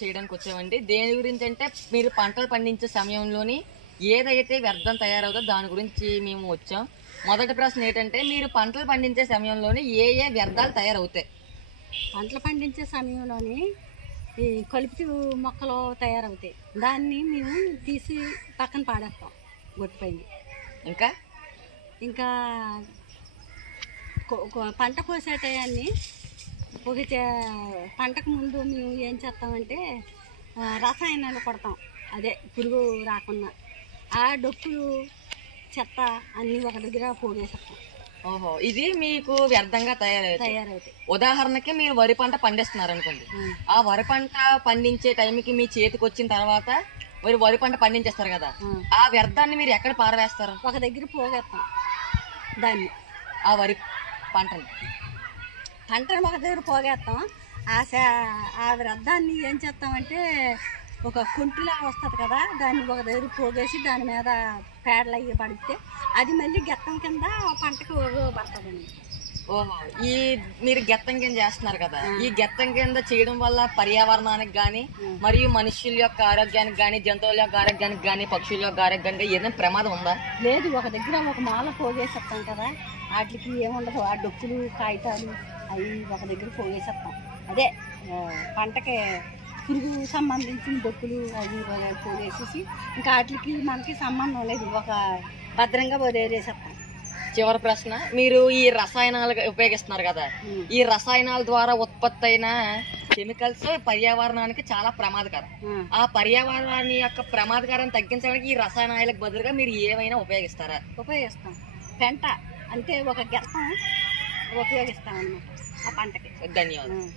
చేయడానికి వచ్చామండి. దేని గురించి అంటే మీరు పంటలు పండించే సమయంలోని ఏదైతే వ్యర్థం తయారవుతుందో దాని గురించి మేము వచ్చాం. మొదటి ప్రశ్న ఏంటంటే మీరు పంటలు పండించే సమయంలోని ఏ ఏ వ్యర్థాలు తయారవుతాయి? పంటలు పండించే సమయంలోని ఈ కలుపు మొక్కలు తయారవుతాయి. దాన్ని మేము తీసి పక్కన పాడేస్తాం గొట్టిపోయింది. ఇంకా ఇంకా పంట కోసే టయాన్ని పంటకు ముందు మేము ఏం చేస్తామంటే రసాయనాలు కొడతాం. అదే పురుగు రాకుండా ఆ డొక్కులు చెత్త అన్నీ ఒక దగ్గర పోగేసేస్తాం. ఓహో, ఇది మీకు వ్యర్థంగా తయారవుతాయి. ఉదాహరణకి మీరు వరి పంట పండిస్తున్నారు అనుకోండి. ఆ వరి పంట పండించే టైంకి మీ చేతికి వచ్చిన తర్వాత వరి పంట పండించేస్తారు కదా, ఆ వ్యర్థాన్ని మీరు ఎక్కడ పారవేస్తారు? ఒక దగ్గర పోగేస్తాం దాన్ని. ఆ వరి పంటని ఒక దగ్గర పోగేస్తాం. ఆ వ్యర్థాన్ని ఏం చేస్తామంటే ఒక కుంటిలా వస్తుంది కదా, దాన్ని ఒక దగ్గర పోగేసి దాని మీద పేడలు అయ్యి పడితే అది మళ్ళీ గెత్తం కింద పంటకు పడుతుందండి. ఓహో, ఈ మీరు గెత్తం కింద చేస్తున్నారు కదా, ఈ గెత్తం కింద చేయడం వల్ల పర్యావరణానికి గానీ మరియు మనుషుల యొక్క ఆరోగ్యానికి గానీ జంతువుల యొక్క ఆరోగ్యానికి గానీ పక్షుల యొక్క ఆరోగ్యానికి ఏదైనా ప్రమాదం ఉందా? లేదు, ఒక దగ్గర ఒక మాల పోగేసేస్తాం కదా, వాటికి ఏముండదు. ఆ డొక్కులు కాగితాలు అవి ఒక దగ్గర పోగేసేస్తాం. అదే పంటకి పురుగు సంబంధించిన డొక్కులు అవి పోగేసేసి ఇంకా వాటికి మనకి సంబంధం లేదు, ఒక భద్రంగా వదిలేసేస్తాం. చివరి ప్రశ్న, మీరు ఈ రసాయనాలు ఉపయోగిస్తున్నారు కదా, ఈ రసాయనాల ద్వారా ఉత్పత్తి అయిన కెమికల్స్ పర్యావరణానికి చాలా ప్రమాదకరం. ఆ పర్యావరణాన్ని యొక్క ప్రమాదకరాన్ని తగ్గించడానికి ఈ రసాయనాలకు బదులుగా మీరు ఏమైనా ఉపయోగిస్తారా? ఉపయోగిస్తాం. పెంట అంటే ఒక గెత్తం ఉపయోగిస్తాం అన్నమాట ఆ పంటకి. ధన్యవాదాలు.